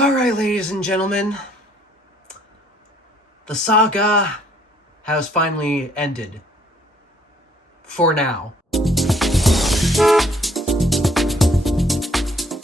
Alright, ladies and gentlemen, the saga has finally ended. For now.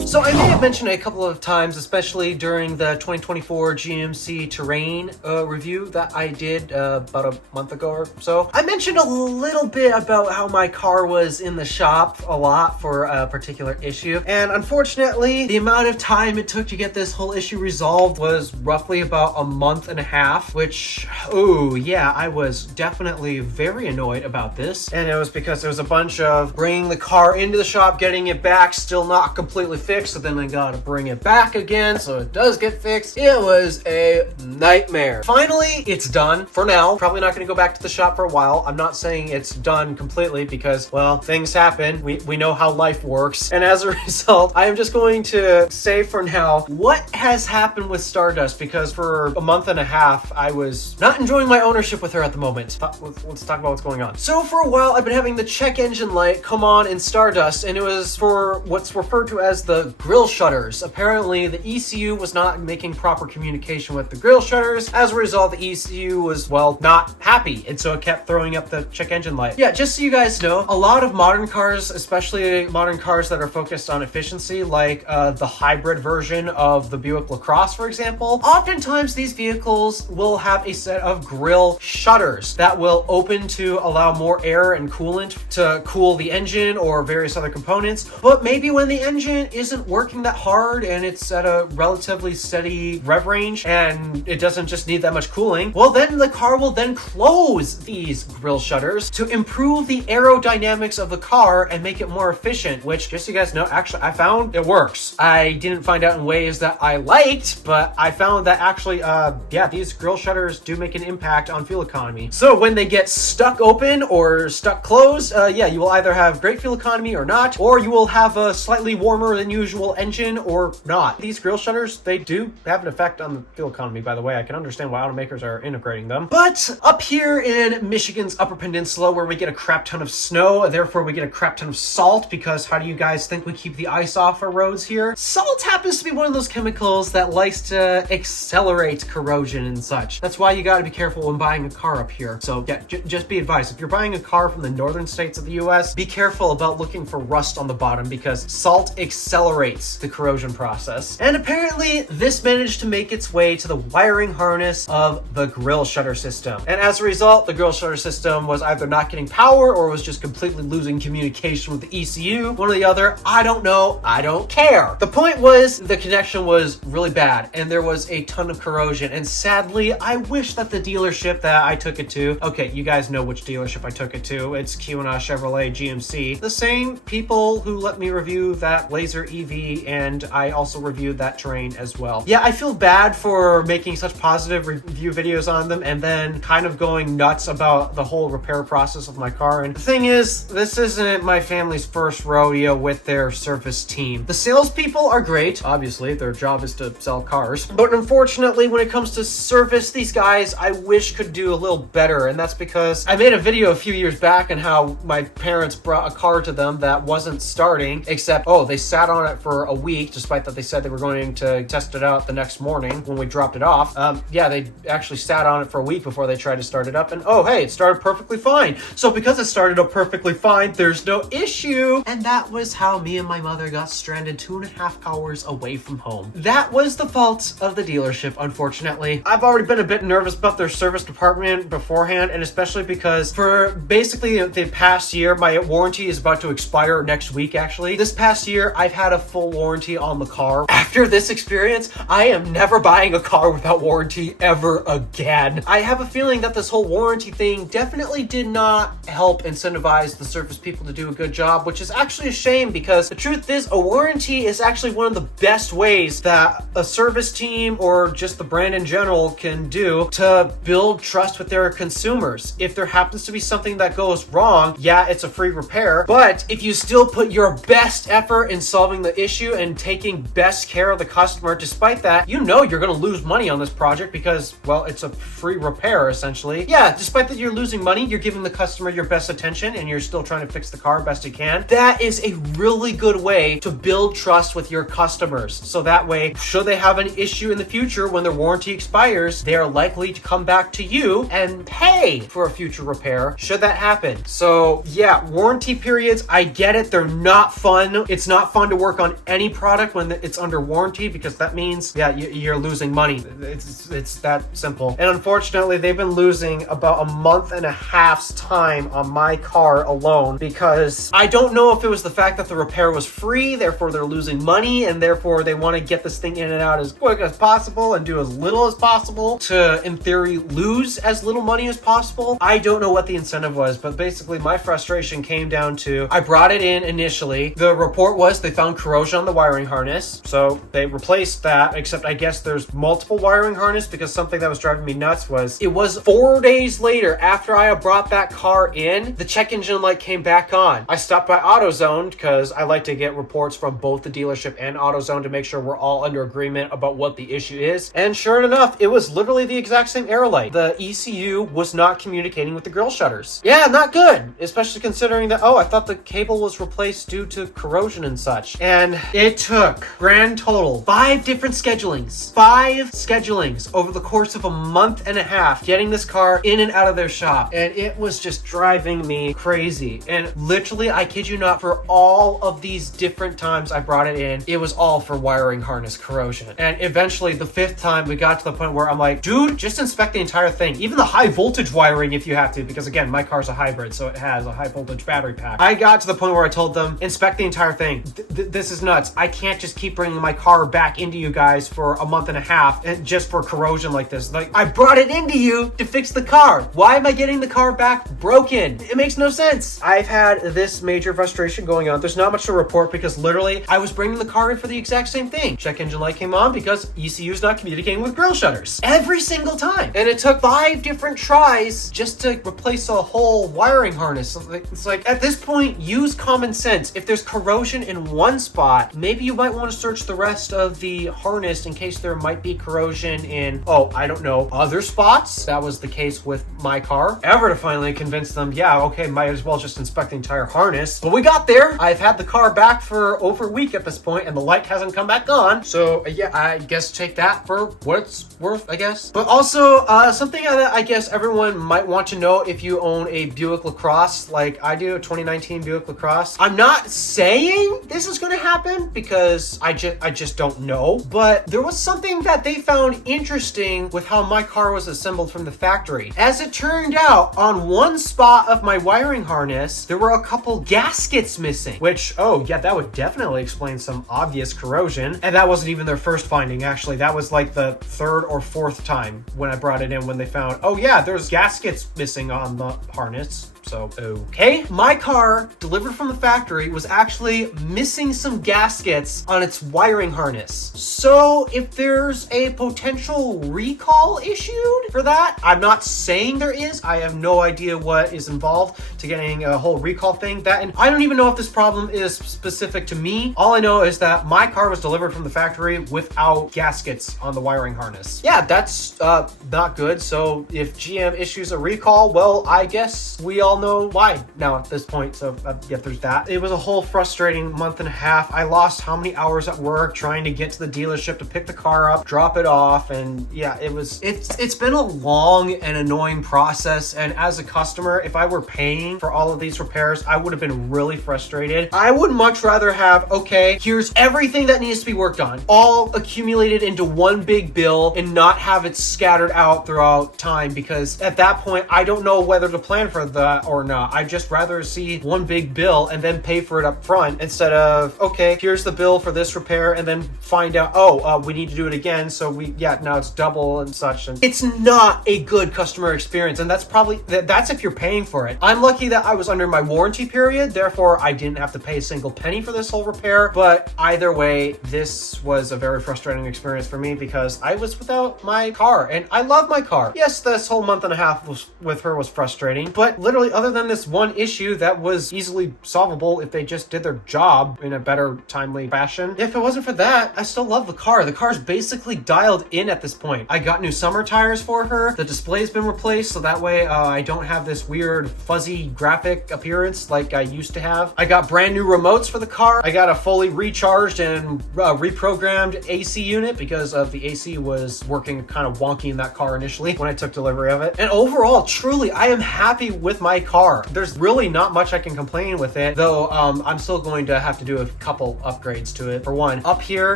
So I may have mentioned a couple of times, especially during the 2024 GMC Terrain review that I did about a month ago or so. I mentioned a little bit about how my car was in the shop a lot for a particular issue. And unfortunately, the amount of time it took to get this whole issue resolved was roughly about a month and a half, which, oh yeah, I was definitely very annoyed about this. And it was because there was a bunch of bringing the car into the shop, getting it back, still not completely fixed. So then I gotta bring it back again so it does get fixed. It was a nightmare. Finally, it's done for now. Probably not gonna go back to the shop for a while. I'm not saying it's done completely because, well, things happen. We know how life works. And as a result, I am just going to say for now what has happened with Stardust, because for a month and a half, I was not enjoying my ownership with her at the moment. Let's talk about what's going on. So for a while, I've been having the check engine light come on in Stardust, and it was for what's referred to as the grill shutters. Apparently, the ECU was not making proper communication with the grill shutters. As a result, the ECU was, well, not happy, and so it kept throwing up the check engine light. Yeah, just so you guys know, a lot of modern cars, especially modern cars that are focused on efficiency, like the hybrid version of the Buick LaCrosse, for example, oftentimes these vehicles will have a set of grill shutters that will open to allow more air and coolant to cool the engine or various other components. But maybe when the engine isn't working that hard and it's at a relatively steady rev range and it doesn't just need that much cooling, well, then the car will then close these grill shutters to improve the aerodynamics of the car and make it more efficient, which, just so you guys know, actually I found it works. I didn't find out in ways that I liked, but I found that actually, yeah, these grill shutters do make an impact on fuel economy. So when they get stuck open or stuck closed, yeah, you will either have great fuel economy or not, or you will have a slightly warmer than usual engine or not. These grill shutters, they do have an effect on the fuel economy, by the way. I can understand why automakers are integrating them. But up here in Michigan's Upper Peninsula, where we get a crap ton of snow, therefore we get a crap ton of salt, because how do you guys think we keep the ice off our roads here? Salt happens to be one of those chemicals that likes to accelerate corrosion and such. That's why you gotta be careful when buying a car up here. So yeah, just be advised, if you're buying a car from the northern states of the US, be careful about looking for rust on the bottom, because salt accelerates the corrosion process. And apparently this managed to make its way to the wiring harness of the grill shutter system. And as a result, the grill shutter system was either not getting power or was just completely losing communication with the ECU. One or the other, I don't know, I don't care. The point was the connection was really bad and there was a ton of corrosion. And sadly, I wish that the dealership that I took it to, okay, you guys know which dealership I took it to. It's Q&A Chevrolet GMC. The same people who let me review that Laser EV, and I also reviewed that Terrain as well. Yeah, I feel bad for making such positive review videos on them and then kind of going nuts about the whole repair process of my car. And the thing is, this isn't my family's first rodeo with their service team. The salespeople are great. Obviously, their job is to sell cars. But unfortunately, when it comes to service, these guys, I wish could do a little better. And that's because I made a video a few years back on how my parents brought a car to them that wasn't starting, except, oh, they sat on it for a week, despite that they said they were going to test it out the next morning when we dropped it off. Yeah, they actually sat on it for a week before they tried to start it up, and oh, hey, it started perfectly fine. So because it started up perfectly fine, there's no issue. And that was how me and my mother got stranded 2.5 hours away from home. That was the fault of the dealership, unfortunately. I've already been a bit nervous about their service department beforehand, and especially because for basically the past year, my warranty is about to expire next week, actually. This past year, I've had a full warranty on the car. After this experience, I am never buying a car without warranty ever again. I have a feeling that this whole warranty thing definitely did not help incentivize the service people to do a good job, which is actually a shame, because the truth is a warranty is actually one of the best ways that a service team or just the brand in general can do to build trust with their consumers. If there happens to be something that goes wrong, yeah, it's a free repair, but if you still put your best effort in solving the the issue and taking best care of the customer. Despite that, you know you're going to lose money on this project because, well, it's a free repair essentially. Yeah, despite that you're losing money, you're giving the customer your best attention and you're still trying to fix the car best you can. That is a really good way to build trust with your customers. So that way, should they have an issue in the future when their warranty expires, they are likely to come back to you and pay for a future repair should that happen. So yeah, warranty periods, I get it. They're not fun. It's not fun to work on any product when it's under warranty because that means, yeah, you're losing money. It's that simple. And unfortunately, they've been losing about a month and a half's time on my car alone because I don't know if it was the fact that the repair was free, therefore they're losing money, and therefore they want to get this thing in and out as quick as possible and do as little as possible to, in theory, lose as little money as possible. I don't know what the incentive was, but basically my frustration came down to, I brought it in initially. The report was they found corrosion on the wiring harness, so they replaced that, except I guess there's multiple wiring harness because something that was driving me nuts was, it was 4 days later after I had brought that car in, the check engine light came back on. I stopped by AutoZone because I like to get reports from both the dealership and AutoZone to make sure we're all under agreement about what the issue is. And sure enough, it was literally the exact same error light. The ECU was not communicating with the grill shutters. Yeah, not good, especially considering that, oh, I thought the cable was replaced due to corrosion and such. And it took, grand total, 5 different schedulings. 5 schedulings over the course of a month and a half getting this car in and out of their shop. And it was just driving me crazy. And literally, I kid you not, for all of these different times I brought it in, it was all for wiring harness corrosion. And eventually, the 5th time, we got to the point where I'm like, dude, just inspect the entire thing. Even the high voltage wiring if you have to, because again, my car's a hybrid, so it has a high voltage battery pack. I got to the point where I told them, inspect the entire thing. This is nuts. I can't just keep bringing my car back into you guys for a month and a half and just for corrosion like this. Like, I brought it into you to fix the car. Why am I getting the car back broken? It makes no sense. I've had this major frustration going on. There's not much to report because literally I was bringing the car in for the exact same thing. Check engine light came on because ECU is not communicating with grill shutters every single time. And it took 5 different tries just to replace a whole wiring harness. It's like, at this point, use common sense. If there's corrosion in one spot, maybe you might want to search the rest of the harness in case there might be corrosion in, oh, I don't know, other spots. That was the case with my car. Ever to finally convince them, yeah, okay, might as well just inspect the entire harness. But we got there. I've had the car back for over a week at this point, and the light hasn't come back on. So yeah, I guess take that for what it's worth, I guess. But also, something that I guess everyone might want to know if you own a Buick LaCrosse, like I do, a 2019 Buick LaCrosse. I'm not saying this is going to happen because I just don't know, but there was something that they found interesting with how my car was assembled from the factory. As it turned out, on one spot of my wiring harness, there were a couple gaskets missing, which, oh yeah, that would definitely explain some obvious corrosion. And that wasn't even their first finding, actually. That was like the 3rd or 4th time when I brought it in when they found, oh yeah, there's gaskets missing on the harness. So, okay. My car, delivered from the factory, was actually missing some gaskets on its wiring harness. So, if there's a potential recall issued for that, I'm not saying there is. I have no idea what is involved to getting a whole recall thing. And I don't even know if this problem is specific to me. All I know is that my car was delivered from the factory without gaskets on the wiring harness. Yeah, that's not good. So, if GM issues a recall, well, I guess we all know why now at this point. So yeah, there's that. It was a whole frustrating month and a half. I lost how many hours at work trying to get to the dealership to pick the car up, drop it off, and yeah, it's been a long and annoying process. And as a customer, if I were paying for all of these repairs, I would have been really frustrated. I would much rather have, okay, here's everything that needs to be worked on, all accumulated into one big bill and not have it scattered out throughout time, because at that point, I don't know whether to plan for that or not. I'd just rather see one big bill and then pay for it up front instead of, okay, here's the bill for this repair and then find out, oh, we need to do it again. So now it's double and such. And it's not a good customer experience. And that's probably, that's if you're paying for it. I'm lucky that I was under my warranty period. Therefore, I didn't have to pay a single penny for this whole repair. But either way, this was a very frustrating experience for me because I was without my car and I love my car. Yes, this whole month and a half with her was frustrating, but literally really, other than this one issue that was easily solvable if they just did their job in a better, timely fashion. If it wasn't for that, I still love the car. The car's basically dialed in at this point. I got new summer tires for her. The display's been replaced, so that way I don't have this weird fuzzy graphic appearance like I used to have. I got brand new remotes for the car. I got a fully recharged and reprogrammed AC unit because of the AC was working kind of wonky in that car initially when I took delivery of it. And overall, truly, I am happy with my car. There's really not much I can complain with it, though I'm still going to have to do a couple upgrades to it. For one, up here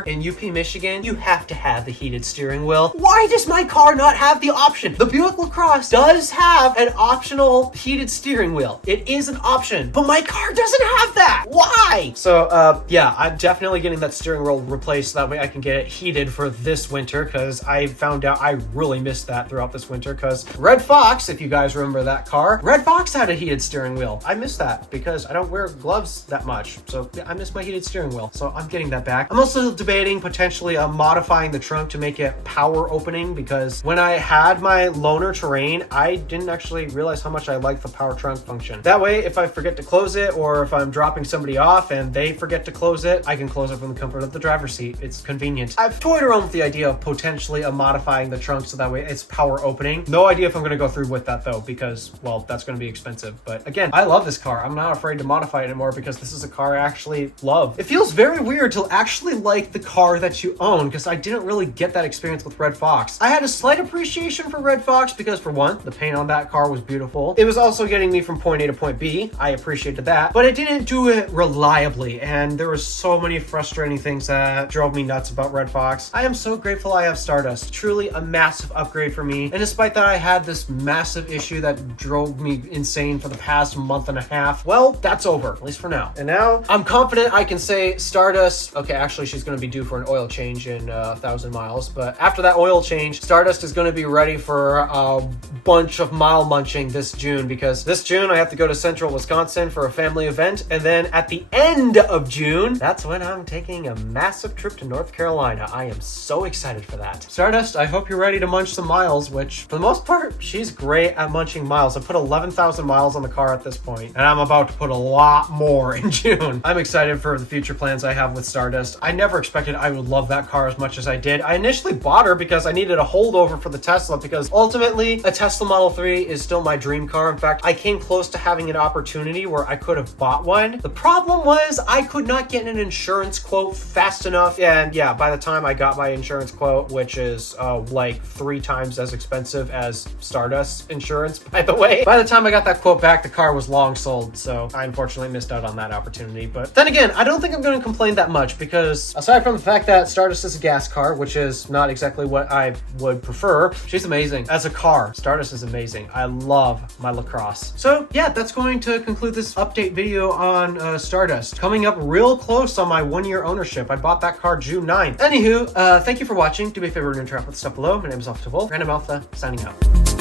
in UP, Michigan, you have to have the heated steering wheel. Why does my car not have the option? The Buick LaCrosse does have an optional heated steering wheel. It is an option, but my car doesn't have that. Why? So, yeah, I'm definitely getting that steering wheel replaced. That way I can get it heated for this winter, because I found out I really missed that throughout this winter, because Red Fox, if you guys remember that car, Red Fox had a heated steering wheel. I missed that because I don't wear gloves that much. So yeah, I missed my heated steering wheel. So I'm getting that back. I'm also debating potentially modifying the trunk to make it power opening, because when I had my loaner Terrain, I didn't actually realize how much I liked the power trunk function. That way, if I forget to close it, or if I'm dropping somebody off and they forget to close it, I can close it from the comfort of the driver's seat. It's convenient. I've toyed around with the idea of potentially modifying the trunk so that way it's power opening. No idea if I'm going to go through with that though, because, well, that's going to be expensive. But again, I love this car. I'm not afraid to modify it anymore because this is a car I actually love. It feels very weird to actually like the car that you own, because I didn't really get that experience with Red Fox. I had a slight appreciation for Red Fox because, for one, the paint on that car was beautiful. It was also getting me from point A to point B. I appreciated that, but it didn't do it reliably, and there were so many frustrating things that drove me nuts about Red Fox. I am so grateful I have Stardust. Truly a massive upgrade for me, and despite that I had this massive issue that drove me insane for the past month and a half, well, that's over, at least for now. And now I'm confident I can say Stardust, okay, actually she's going to be due for an oil change in 1,000 miles, but after that oil change, Stardust is going to be ready for a bunch of mile munching this June, because this June I have to go to central Wisconsin for a family event, and then at the end of June, that's when I'm taking a massive trip to North Carolina. I am so excited for that. Stardust, I hope you're ready to munch some miles, which for the most part, she's great at munching miles. I put 11,000 miles on the car at this point, and I'm about to put a lot more in June. I'm excited for the future plans I have with Stardust. I never expected I would love that car as much as I did. I initially bought her because I needed a holdover for the Tesla, because ultimately a Tesla Model 3 is still my dream car. In fact, I came close to having an opportunity where I could have bought one. The problem was I could not get an insurance quote fast enough, and yeah, by the time I got my insurance quote, which is like 3 times as expensive as Stardust insurance, by the way, by the time I got that quote back, the car was long sold, so I unfortunately missed out on that opportunity. But then again, I don't think I'm going to complain that much, because aside from the fact that Stardust is a gas car, which is not exactly what I would prefer, she's amazing. As a car, Stardust is amazing. I love my LaCrosse. So yeah, that's going to conclude this update video on Stardust. Coming up real close on my 1-year ownership. I bought that car June 9th. Anywho, thank you for watching. Do me a favor and interact with the stuff below. My name is DeWolf, Random Alpha, signing out.